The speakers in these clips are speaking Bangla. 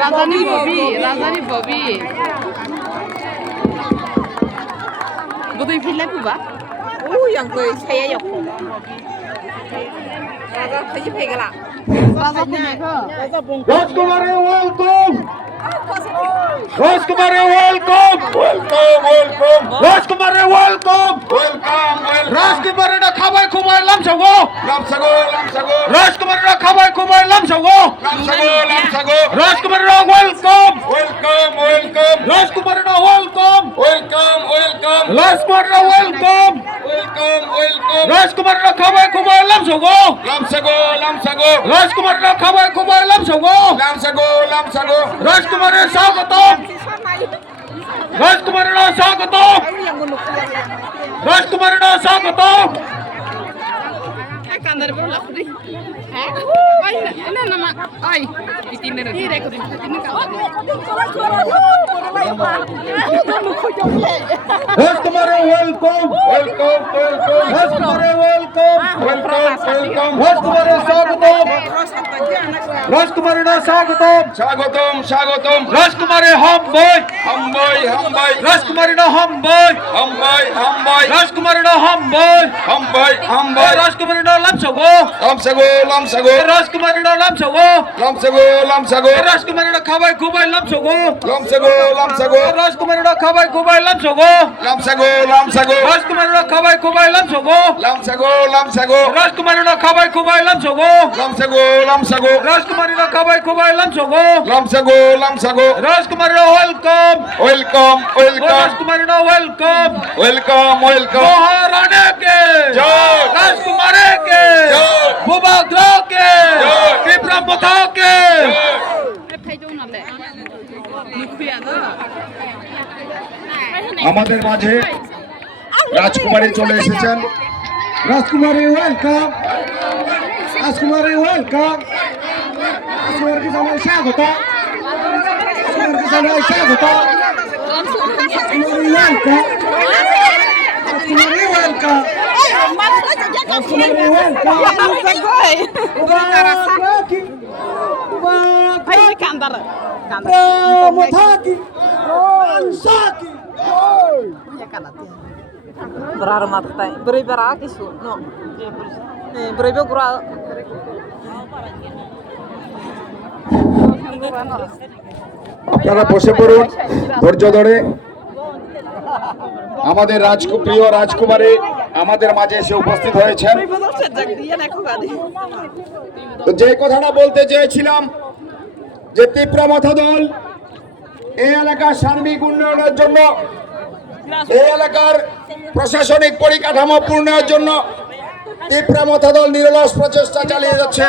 রাজধানী ববি রাজধানী Bobby Butuh villa ku ba? Yang ke saya yok. Raja kaji pegala. Raja punya ke? Rajkumar, welcome. Rajkumar, welcome. Welcome. Rajkumar, welcome. Welcome. Rajkumar na khabai khumai lamsago. Lamsago. Rajkumar na khabai khumai lamsago. Lamsago. Rajkumar na welcome. Welcome. Rajkumar na welcome. Welcome. Rajkumar na welcome. Welcome. Rajkumar na khabai khumai lamsago. Lamsago. Rajkumar na khabai khumai lamsago. Lamsago. Rajkumar স্বাগতম রাজকুমারের স্বাগতম রাজকুমারের স্বাগতম Kandar baru lah putih. Ay, ini nama, ay, itinir, ini aku itinir kawan. রাজকুমারের ওয়েলকাম রাজকুমারের ওয়েলকাম রাজকুমারের স্বাগতম রাজকুমারের স্বাগতম রাজকুমারের হামবাই রাজকুমারের হামবাই রাজকুমারের হামবাই রাজকুমারের lamsago রাজকুমারের lamsago রাজকুমারের খাবাই খুবাই lamsago রাজকুমারের খাবাই খুবাই lamsago রাজকুমারের খাবাই খুবাই lamsago রাজকুমারের খাবাই খুবাই lamsago রাজকুমারের খাবাই খুবাই lamsago রাজকুমারের ওয়েলকাম রাজকুমারের ওয়েলকাম মহারানী কে জয় রাজকুমারে के भूभाग्य के তীব্র পথা के আমাদের মাঝে রাজকুমারী চলে এসেছেন রাজকুমারী ওয়েলকাম রাজকুমারী ওয়েলকাম রাজকুমারকে জানাই স্বাগত রাজকুমারকে জানাই স্বাগত রাজকুমারী ওয়েলকাম রাজকুমারী welcome Berarmat tay. Beri beraki su. No. Beri bergura. আপনারা বসে পড়ুন ধৈর্য ধরে আমাদের প্রিয় রাজকুমারী আমাদের মাঝে এসে উপস্থিত হয়েছেন তো যে কথাটা বলতে চেয়েছিলাম যে তীব্রমথা দল এই এলাকার সার্বিক উন্নয়নের জন্য এই এলাকার প্রশাসনিক পরিকাঠামো পূর্ণের জন্য তীব্রমথা দল নিরলস প্রচেষ্টা চালিয়ে যাচ্ছে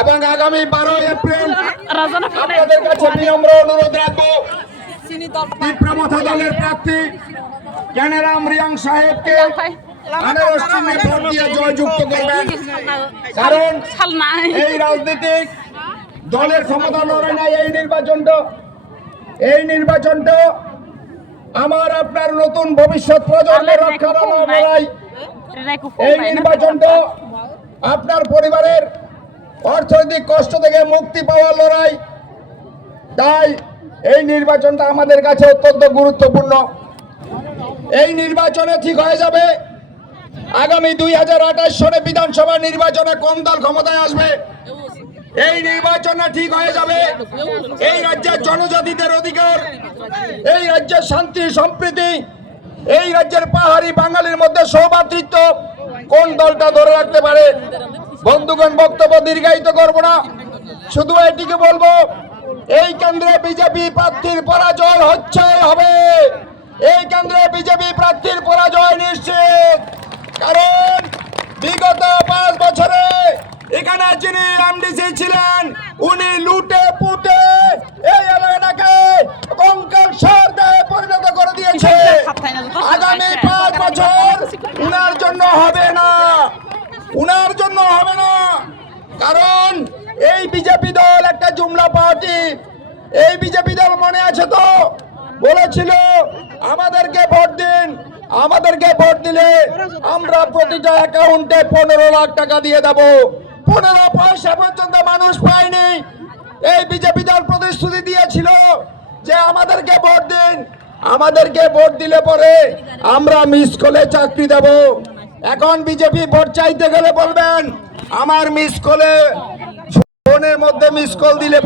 এবং আগামী 12 এপ্রিল আপনাদের কাছে বিনম্র অনুরোধ রাখবো তীব্রমথা দলের প্রার্থী জ্ঞানেরাম রিয়াং সাহেবকে আনারস চিহ্নে ভোট দিয়ে জয়যুক্ত করবেন কারণ এই রাজনীতিক দলের ক্ষমতা লড়াই নাই এই নির্বাচনটা আমার আপনার নতুন ভবিষ্যৎ প্রজন্মের রক্ষার লড়াই এই নির্বাচনটা আপনার পরিবারের অর্থনৈতিক কষ্ট থেকে মুক্তি পাওয়ার লড়াই তাই এই নির্বাচনটা আমাদের কাছে অত্যন্ত গুরুত্বপূর্ণ এই নির্বাচনে ঠিক হয়ে যাবে আগামী 2028 সনে বিধানসভা নির্বাচনে কোন দল ক্ষমতায় আসবে এই নির্বাচনে ঠিক হয়ে যাবে এই রাজ্যের জনজাতিদের অধিকার এই রাজ্যের শান্তি সম্প্রীতি এই রাজ্যের পাহাড়ি বাঙালির মধ্যে সৌভ্রাতৃত্ব কোন দলটা ধরে রাখতে পারে বন্ধুগণ বক্তব্য দীর্ঘায়িত করব না শুধু এটিকে বলবো এই কেন্দ্রে বিজেপি প্রার্থীর পরাজয় হবে এই কেন্দ্রে বিজেপি প্রার্থীর পরাজয় নিশ্চিত কারণ বিগত 5 বছরে এখানে যিনি এমডিসি ছিলেন উনি লুটে পুটে এই এলাকাটাকে কঙ্কালসারে পরিণত করে দিয়েছে আগামী 5 বছর উনার জন্য হবে না কারণ এই বিজেপি দল একটা জুমলা পার্টি এই বিজেপি দল মনে আছে তো বলেছিল আমাদেরকে ভোট দিলে আমরা প্রতিটা অ্যাকাউন্টে 15 লাখ টাকা দিয়ে দেব 15 পয়সা পর্যন্ত মানুষ পায়নি। এই বিজেপি দল প্রতিশ্রুতি দিয়েছিল যে আমাদেরকে ভোট দিন, আমাদেরকে ভোট দিলে পরে আমরা মিস কলে চাকরি দেব। এখন বিজেপি ভোট চাইতে গেলে বলবেন আমার মিস কলে ফোনের মধ্যে মিস কল দিলে